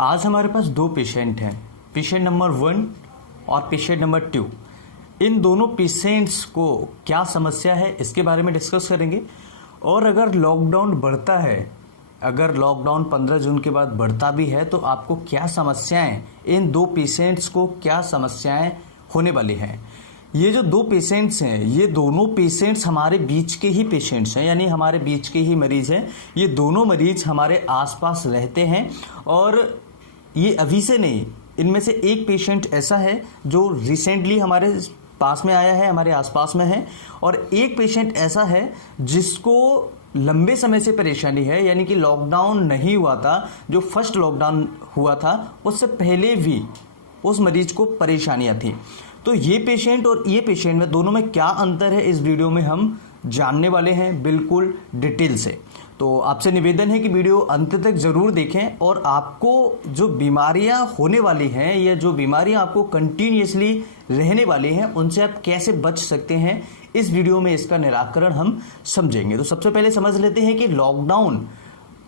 आज हमारे पास दो पेशेंट हैं, पेशेंट नंबर 1 और पेशेंट नंबर 2। इन दोनों पेशेंट्स को क्या समस्या है इसके बारे में डिस्कस करेंगे। और अगर लॉकडाउन बढ़ता है, अगर लॉकडाउन 15 जून के बाद बढ़ता भी है तो आपको क्या समस्याएं, इन दो पेशेंट्स को क्या समस्याएं होने वाली हैं। ये जो दो पेशेंट्स हैं, ये दोनों पेशेंट्स हमारे बीच के ही पेशेंट्स हैं, यानी हमारे बीच के ही मरीज हैं। ये दोनों मरीज हमारे आसपास रहते हैं और ये अभी से नहीं, इनमें से एक पेशेंट ऐसा है जो रिसेंटली हमारे पास में आया है, हमारे आसपास में है, और एक पेशेंट ऐसा है जिसको लंबे समय से परेशानी है, यानी कि लॉकडाउन नहीं हुआ था, जो फर्स्ट लॉकडाउन हुआ था उससे पहले भी उस मरीज को परेशानियां थी। तो ये पेशेंट और ये पेशेंट में दोनों में क्या अंतर है इस वीडियो में हम जानने वाले हैं बिल्कुल डिटेल से। तो आपसे निवेदन है कि वीडियो अंत तक जरूर देखें और आपको जो बीमारियां होने वाली हैं या जो बीमारियां आपको कंटिन्यूसली रहने वाली हैं उनसे आप कैसे बच सकते हैं, इस वीडियो में इसका निराकरण हम समझेंगे। तो सबसे पहले समझ लेते हैं कि लॉकडाउन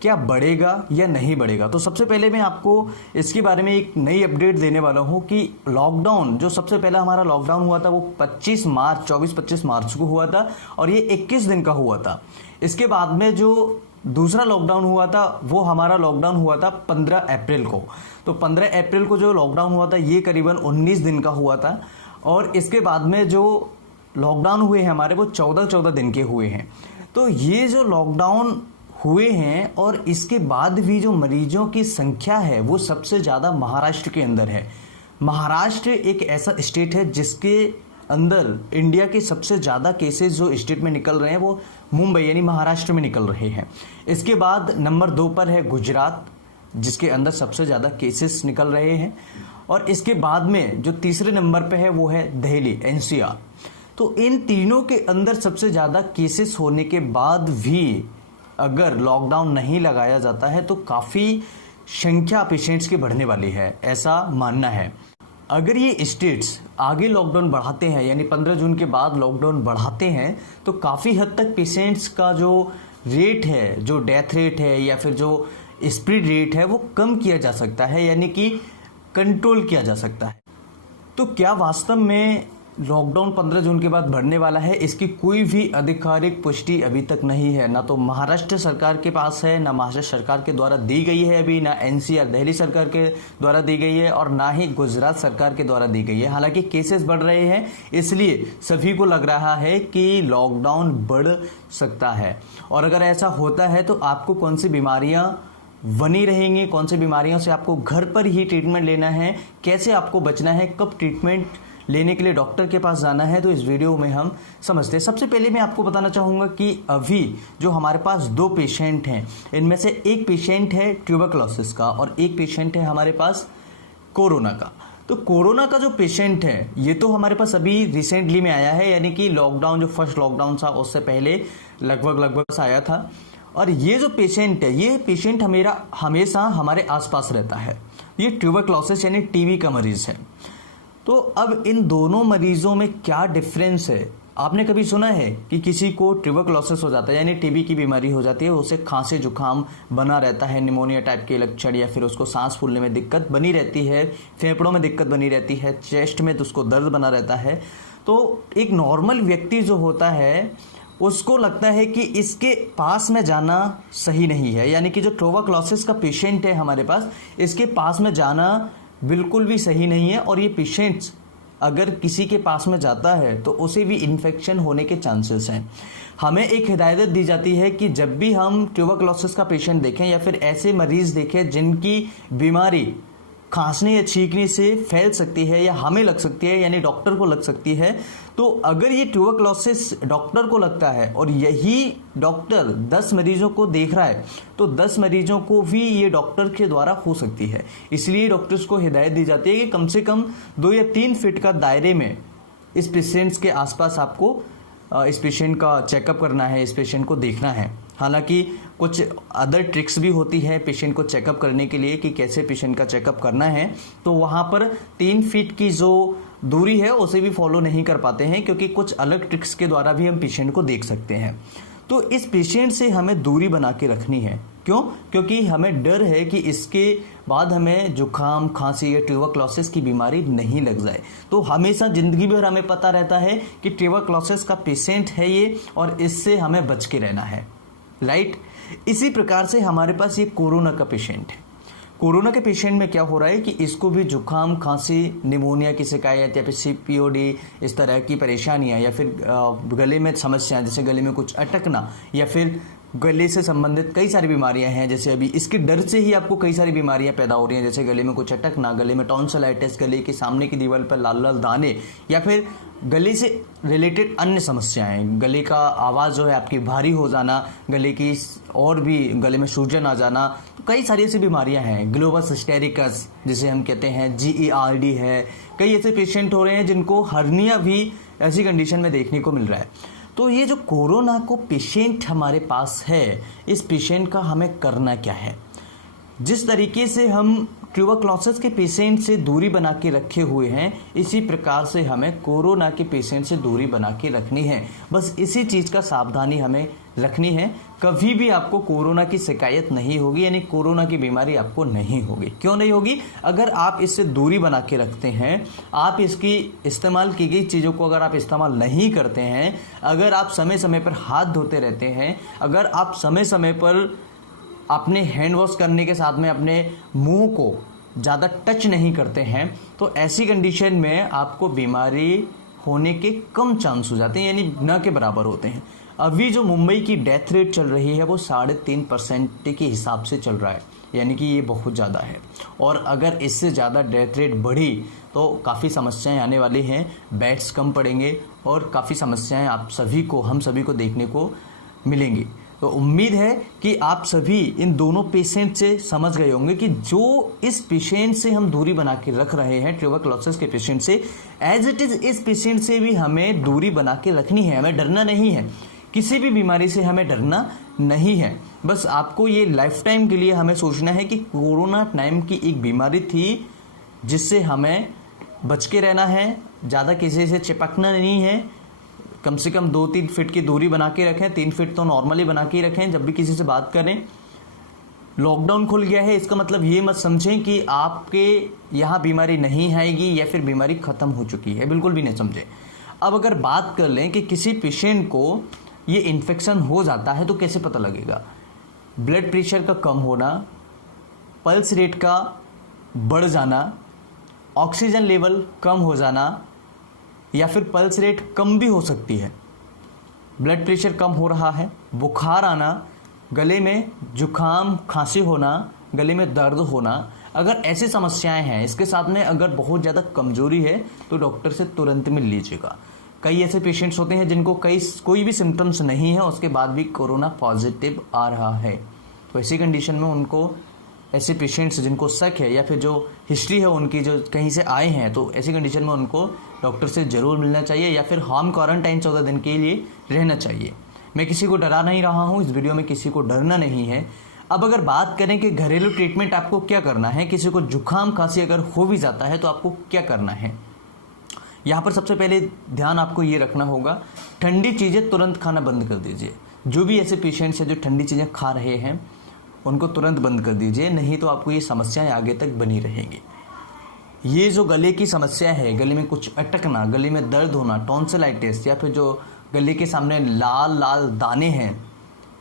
क्या बढ़ेगा या नहीं बढ़ेगा। तो सबसे पहले मैं आपको इसके बारे में एक नई अपडेट देने वाला हूं कि लॉकडाउन, जो सबसे पहला हमारा लॉकडाउन हुआ था वो 25 मार्च को हुआ था और ये 21 दिन का हुआ था। इसके बाद में जो दूसरा लॉकडाउन हुआ था वो हमारा लॉकडाउन हुआ था 15 अप्रैल को। तो 15 अप्रैल को जो लॉकडाउन हुआ था ये करीबन 19 दिन का हुआ था और इसके बाद में जो लॉकडाउन हुए हैं हमारे वो 14 दिन के हुए हैं। तो ये जो लॉकडाउन हुए हैं और इसके बाद भी जो मरीजों की संख्या है वो सबसे ज़्यादा महाराष्ट्र के अंदर है। महाराष्ट्र एक ऐसा स्टेट है जिसके अंदर इंडिया के सबसे ज़्यादा केसेस जो स्टेट में निकल रहे हैं वो मुंबई यानी महाराष्ट्र में निकल रहे हैं। इसके बाद नंबर 2 पर है गुजरात, जिसके अंदर सबसे ज़्यादा केसेस निकल रहे हैं, और इसके बाद में जो तीसरे नंबर पर है वो है दिल्ली NCR। तो इन तीनों के अंदर सबसे ज़्यादा केसेस होने के बाद भी अगर लॉकडाउन नहीं लगाया जाता है तो काफ़ी संख्या पेशेंट्स की बढ़ने वाली है, ऐसा मानना है। अगर ये स्टेट्स आगे लॉकडाउन बढ़ाते हैं यानी 15 जून के बाद लॉकडाउन बढ़ाते हैं तो काफ़ी हद तक पेशेंट्स का जो रेट है, जो डेथ रेट है या फिर जो स्प्रेड रेट है वो कम किया जा सकता है, यानी कि कंट्रोल किया जा सकता है। तो क्या वास्तव में लॉकडाउन 15 जून के बाद बढ़ने वाला है, इसकी कोई भी आधिकारिक पुष्टि अभी तक नहीं है। ना तो महाराष्ट्र सरकार के पास है, ना महाराष्ट्र सरकार के द्वारा दी गई है अभी, ना NCR दिल्ली सरकार के द्वारा दी गई है और ना ही गुजरात सरकार के द्वारा दी गई है। हालांकि केसेस बढ़ रहे हैं इसलिए सभी को लग रहा है कि लॉकडाउन बढ़ सकता है। और अगर ऐसा होता है तो आपको कौन सी बीमारियां बनी रहेंगी, कौन सी बीमारियों से आपको घर पर ही ट्रीटमेंट लेना है, कैसे आपको बचना है, कब ट्रीटमेंट लेने के लिए डॉक्टर के पास जाना है, तो इस वीडियो में हम समझते हैं। सबसे पहले मैं आपको बताना चाहूँगा कि अभी जो हमारे पास दो पेशेंट हैं, इनमें से एक पेशेंट है ट्यूबरक्लोसिस का और एक पेशेंट है हमारे पास कोरोना का। तो कोरोना का जो पेशेंट है ये तो हमारे पास अभी रिसेंटली में आया है, यानी कि लॉकडाउन जो फर्स्ट लॉकडाउन था उससे पहले लगभग आया था। और ये जो पेशेंट है, ये पेशेंट हमेशा हमारे आसपास रहता है। ये ट्यूबरक्लोसिस यानी TB का मरीज है। तो अब इन दोनों मरीजों में क्या डिफरेंस है? आपने कभी सुना है कि किसी को ट्यूबरक्लोसिस हो जाता है यानी TB की बीमारी हो जाती है, उसे खांसी जुकाम बना रहता है, निमोनिया टाइप के लक्षण, या फिर उसको सांस फूलने में दिक्कत बनी रहती है, फेफड़ों में दिक्कत बनी रहती है, चेस्ट में तो उसको दर्द बना रहता है। तो एक नॉर्मल व्यक्ति जो होता है उसको लगता है कि इसके पास में जाना सही नहीं है, यानी कि जो ट्यूबरक्लोसिस का पेशेंट है हमारे पास, इसके पास में जाना बिल्कुल भी सही नहीं है। और ये पेशेंट्स अगर किसी के पास में जाता है तो उसे भी इन्फेक्शन होने के चांसेस हैं। हमें एक हिदायत दी जाती है कि जब भी हम ट्यूबरक्लोसिस का पेशेंट देखें या फिर ऐसे मरीज देखें जिनकी बीमारी खांसने या छींकने से फैल सकती है या हमें लग सकती है, यानी डॉक्टर को लग सकती है, तो अगर ये ट्यूबरक्लोसिस डॉक्टर को लगता है और यही डॉक्टर 10 मरीजों को देख रहा है तो 10 मरीजों को भी ये डॉक्टर के द्वारा हो सकती है। इसलिए डॉक्टर्स को हिदायत दी जाती है कि कम से कम 2 या 3 फीट का दायरे में इस पेशेंट्स के आसपास आपको इस पेशेंट का चेकअप करना है, इस पेशेंट को देखना है। हालांकि कुछ अदर ट्रिक्स भी होती है पेशेंट को चेकअप करने के लिए कि कैसे पेशेंट का चेकअप करना है, तो वहाँ पर 3 फीट की जो दूरी है उसे भी फॉलो नहीं कर पाते हैं, क्योंकि कुछ अलग ट्रिक्स के द्वारा भी हम पेशेंट को देख सकते हैं। तो इस पेशेंट से हमें दूरी बना के रखनी है। क्यों? क्योंकि हमें डर है कि इसके बाद हमें जुकाम, खांसी या ट्यूबरक्लोसिस की बीमारी नहीं लग जाए। तो हमेशा ज़िंदगी भर हमें पता रहता है कि ट्यूबरक्लोसिस का पेशेंट है ये और इससे हमें बच के रहना है, राइट। इसी प्रकार से हमारे पास ये कोरोना का पेशेंट है। कोरोना के पेशेंट में क्या हो रहा है कि इसको भी जुकाम, खांसी, निमोनिया की शिकायत या फिर CPOD इस तरह की परेशानियां या फिर गले में समस्याएं, जैसे गले में कुछ अटकना या फिर गले से संबंधित कई सारी बीमारियां हैं। जैसे अभी इसके डर से ही आपको कई सारी बीमारियां पैदा हो रही हैं, जैसे गले में कुछ अटकना, गले में टॉन्सिलाइटिस, गले के सामने की दीवार पर लाल लाल दाने या फिर गले से रिलेटेड अन्य समस्याएं, गले का आवाज़ जो है आपकी भारी हो जाना, गले की और भी गले में सूजन आ जाना, तो कई सारी ऐसी बीमारियां हैं। ग्लोबस हिस्टेरिकस जिसे हम कहते हैं, GERD है। कई ऐसे पेशेंट हो रहे हैं जिनको हर्निया भी ऐसी कंडीशन में देखने को मिल रहा है। तो ये जो कोरोना को पेशेंट हमारे पास है, इस पेशेंट का हमें करना क्या है? जिस तरीके से हम ट्यूबरक्लोसिस के पेशेंट से दूरी बना के रखे हुए हैं, इसी प्रकार से हमें कोरोना के पेशेंट से दूरी बना के रखनी है। बस इसी चीज़ का सावधानी हमें रखनी है। कभी भी आपको कोरोना की शिकायत नहीं होगी, यानी कोरोना की बीमारी आपको नहीं होगी। क्यों नहीं होगी? अगर आप इससे दूरी बना के रखते हैं, आप इसकी इस्तेमाल की गई चीज़ों को अगर आप इस्तेमाल नहीं करते हैं, अगर आप समय समय पर हाथ धोते रहते हैं, अगर आप समय समय पर अपने हैंड वॉश करने के साथ में अपने मुंह को ज़्यादा टच नहीं करते हैं, तो ऐसी कंडीशन में आपको बीमारी होने के कम चांस हो जाते हैं, यानी न के बराबर होते हैं। अभी जो मुंबई की डेथ रेट चल रही है वो 3.5% के हिसाब से चल रहा है, यानी कि ये बहुत ज़्यादा है। और अगर इससे ज़्यादा डेथ रेट बढ़ी तो काफ़ी समस्याएं आने वाली हैं, बेड्स कम पड़ेंगे और काफ़ी समस्याएं आप सभी को, हम सभी को देखने को मिलेंगी। तो उम्मीद है कि आप सभी इन दोनों पेशेंट से समझ गए होंगे कि जो इस पेशेंट से हम दूरी बना के रख रहे हैं, ट्यूबरक्लोसिस के पेशेंट से, एज इट इज़ इस पेशेंट से भी हमें दूरी बना के रखनी है। हमें डरना नहीं है, किसी भी बीमारी से हमें डरना नहीं है। बस आपको ये लाइफ टाइम के लिए हमें सोचना है कि कोरोना टाइम की एक बीमारी थी जिससे हमें बच के रहना है, ज़्यादा किसी से चिपकना नहीं है, कम से कम 2-3 फीट की दूरी बना के रखें, 3 फीट तो नॉर्मली बना के ही रखें जब भी किसी से बात करें। लॉकडाउन खुल गया है, इसका मतलब ये मत समझें कि आपके यहाँ बीमारी नहीं आएगी या फिर बीमारी ख़त्म हो चुकी है, बिल्कुल भी नहीं समझें। अब अगर बात कर लें कि किसी पेशेंट को ये इन्फेक्शन हो जाता है तो कैसे पता लगेगा? ब्लड प्रेशर का कम होना, पल्स रेट का बढ़ जाना, ऑक्सीजन लेवल कम हो जाना या फिर पल्स रेट कम भी हो सकती है। ब्लड प्रेशर कम हो रहा है, बुखार आना, गले में जुकाम, खांसी होना, गले में दर्द होना, अगर ऐसी समस्याएं हैं, इसके साथ में अगर बहुत ज़्यादा कमजोरी है तो डॉक्टर से तुरंत मिल लीजिएगा। कई ऐसे पेशेंट्स होते हैं जिनको कोई भी सिम्टम्स नहीं है, उसके बाद भी कोरोना पॉजिटिव आ रहा है। तो ऐसी कंडीशन में उनको, ऐसे पेशेंट्स जिनको शक है या फिर जो हिस्ट्री है उनकी, जो कहीं से आए हैं, तो ऐसी कंडीशन में उनको डॉक्टर से ज़रूर मिलना चाहिए या फिर होम क्वारंटाइन 14 दिन के लिए रहना चाहिए। मैं किसी को डरा नहीं रहा हूँ, इस वीडियो में किसी को डरना नहीं है। अब अगर बात करें कि घरेलू ट्रीटमेंट आपको क्या करना है, किसी को जुकाम खांसी अगर हो भी जाता है तो आपको क्या करना है, यहाँ पर सबसे पहले ध्यान आपको ये रखना होगा, ठंडी चीज़ें तुरंत खाना बंद कर दीजिए। जो भी ऐसे पेशेंट्स हैं जो ठंडी चीज़ें खा रहे हैं उनको तुरंत बंद कर दीजिए, नहीं तो आपको ये समस्याएं आगे तक बनी रहेंगी। ये जो गले की समस्या है, गले में कुछ अटकना, गले में दर्द होना, टॉन्सिलाइटिस या फिर जो गले के सामने लाल लाल दाने हैं,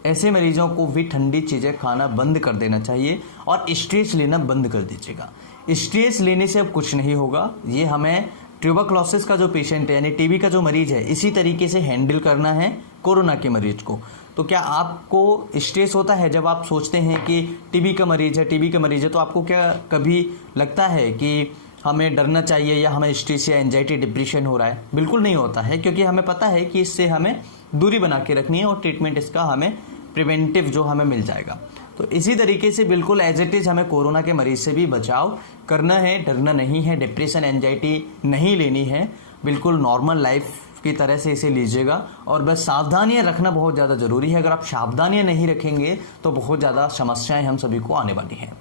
ऐसे मरीजों को भी ठंडी चीज़ें खाना बंद कर देना चाहिए और स्ट्रेस लेना बंद कर दीजिएगा। स्ट्रेस लेने से अब कुछ नहीं होगा। ये हमें ट्यूबरक्लोसिस का जो पेशेंट है, यानी टीबी का जो मरीज है, इसी तरीके से हैंडल करना है कोरोना के मरीज को। तो क्या आपको स्ट्रेस होता है जब आप सोचते हैं कि टीबी का मरीज है, तो आपको क्या कभी लगता है कि हमें डरना चाहिए या हमें स्ट्रेस या एंजाइटी, डिप्रेशन हो रहा है? बिल्कुल नहीं होता है, क्योंकि हमें पता है कि इससे हमें दूरी बना के रखनी है और ट्रीटमेंट इसका हमें प्रिवेंटिव जो हमें मिल जाएगा। तो इसी तरीके से बिल्कुल एज इट इज़ हमें कोरोना के मरीज से भी बचाव करना है, डरना नहीं है, डिप्रेशन, एंजाइटी नहीं लेनी है, बिल्कुल नॉर्मल लाइफ की तरह से इसे लीजिएगा। और बस सावधानियां रखना बहुत ज़्यादा ज़रूरी है। अगर आप सावधानियां नहीं रखेंगे तो बहुत ज़्यादा समस्याएं हम सभी को आने वाली हैं।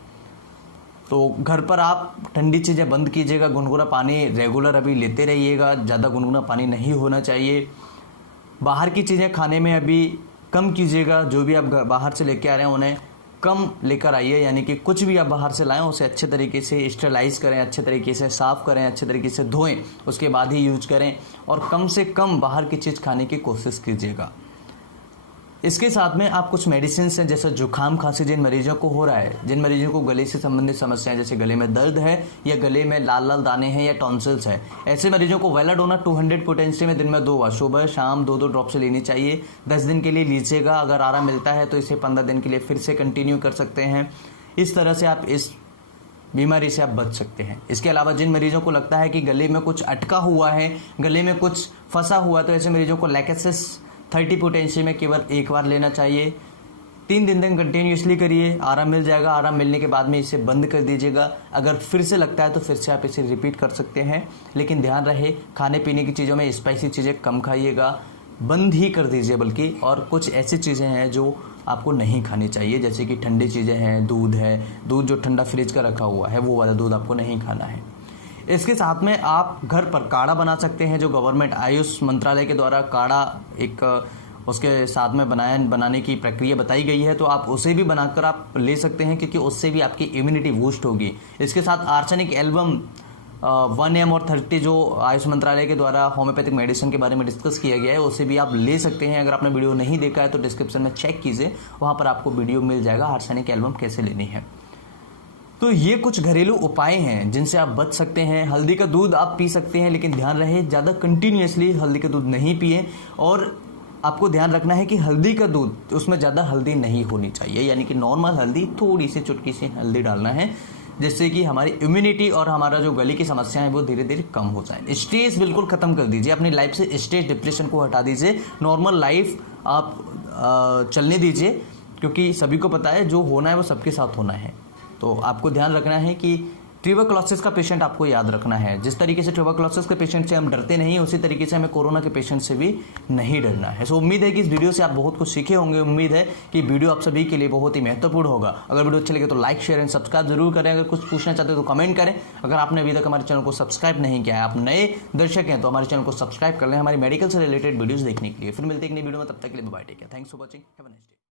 तो घर पर आप ठंडी चीज़ें बंद कीजिएगा, गुनगुना पानी रेगुलर अभी लेते रहिएगा, ज़्यादा गुनगुना पानी नहीं होना चाहिए। बाहर की चीज़ें खाने में अभी कम कीजिएगा, जो भी आप बाहर से लेके आ रहे हैं उन्हें कम लेकर आइए, यानी कि कुछ भी आप बाहर से लाएं उसे अच्छे तरीके से स्टरलाइज करें, अच्छे तरीके से साफ़ करें, अच्छे तरीके से धोएं, उसके बाद ही यूज करें और कम से कम बाहर की चीज़ खाने की कोशिश कीजिएगा। इसके साथ में आप कुछ मेडिसिन हैं, जैसे जुकाम खांसी जिन मरीजों को हो रहा है, जिन मरीजों को गले से संबंधित समस्याएं जैसे गले में दर्द है या गले में लाल लाल दाने हैं या टॉन्सिल्स है, ऐसे मरीजों को वेलाडोना 200 पोटेंसी में दिन में 2 बार सुबह शाम 2-2 ड्रॉप से लेनी चाहिए। 10 दिन के लिए लीजिएगा, अगर आराम मिलता है तो इसे 15 दिन के लिए फिर से कंटिन्यू कर सकते हैं। इस तरह से आप इस बीमारी से आप बच सकते हैं। इसके अलावा जिन मरीजों को लगता है कि गले में कुछ अटका हुआ है, गले में कुछ फंसा हुआ, तो ऐसे मरीजों को लैकेसिस 30 पोटेंसी में केवल 1 बार लेना चाहिए। 3 दिन तक कंटिन्यूसली करिए, आराम मिल जाएगा। आराम मिलने के बाद में इसे बंद कर दीजिएगा। अगर फिर से लगता है तो फिर से आप इसे रिपीट कर सकते हैं, लेकिन ध्यान रहे खाने पीने की चीज़ों में स्पाइसी चीज़ें कम खाइएगा, बंद ही कर दीजिए बल्कि। और कुछ ऐसी चीज़ें हैं जो आपको नहीं खानी चाहिए, जैसे कि ठंडी चीज़ें हैं, दूध है, दूध जो ठंडा फ्रिज का रखा हुआ है वो वाला दूध आपको नहीं खाना है। इसके साथ में आप घर पर काढ़ा बना सकते हैं, जो गवर्नमेंट आयुष मंत्रालय के द्वारा काढ़ा एक उसके साथ में बनाने की प्रक्रिया बताई गई है, तो आप उसे भी बनाकर आप ले सकते हैं, क्योंकि उससे भी आपकी इम्यूनिटी बूस्ट होगी। इसके साथ आर्सेनिक एल्बम 1M और 30 जो आयुष मंत्रालय के द्वारा होम्योपैथिक मेडिसिन के बारे में डिस्कस किया गया है, उसे भी आप ले सकते हैं। अगर आपने वीडियो नहीं देखा है तो डिस्क्रिप्शन में चेक कीजिए, वहाँ पर आपको वीडियो मिल जाएगा आर्सेनिक एल्बम कैसे लेनी है। तो ये कुछ घरेलू उपाय हैं जिनसे आप बच सकते हैं। हल्दी का दूध आप पी सकते हैं, लेकिन ध्यान रहे ज़्यादा कंटिन्यूसली हल्दी का दूध नहीं पिए। और आपको ध्यान रखना है कि हल्दी का दूध उसमें ज़्यादा हल्दी नहीं होनी चाहिए, यानी कि नॉर्मल हल्दी, थोड़ी सी चुटकी सी हल्दी डालना है, जिससे कि हमारी इम्यूनिटी और हमारा जो गले की समस्या है वो धीरे धीरे कम हो जाए। स्ट्रेस बिल्कुल ख़त्म कर दीजिए अपनी लाइफ से, स्ट्रेस डिप्रेशन को हटा दीजिए, नॉर्मल लाइफ आप चलने दीजिए, क्योंकि सभी को पता है जो होना है वो सबके साथ होना है। तो आपको ध्यान रखना है कि ट्यूबरक्लोसिस का पेशेंट आपको याद रखना है। जिस तरीके से ट्यूबरक्लोसिस के पेशेंट से हम डरते नहीं, उसी तरीके से हमें कोरोना के पेशेंट से भी नहीं डरना है। सो उम्मीद है कि इस वीडियो से आप बहुत कुछ सीखे होंगे। उम्मीद है कि वीडियो आप सभी के लिए बहुत ही महत्वपूर्ण होगा। अगर वीडियो अच्छे लगे तो लाइक शेयर एंड सब्सक्राइब जरूर करें। अगर कुछ पूछना चाहते हो तो कमेंट करें। अगर आपने अभी तक हमारे चैनल को सब्सक्राइब नहीं किया है, आप नए दर्शक हैं, तो हमारे चैनल को सब्सक्राइब कर लें हमारी मेडिकल से रिलेटेड वीडियोज़ देखने के लिए। फिर मिलते हैं एक नई वीडियो में, तब तक के लिए bye, take care, thanks for watching, have a nice day.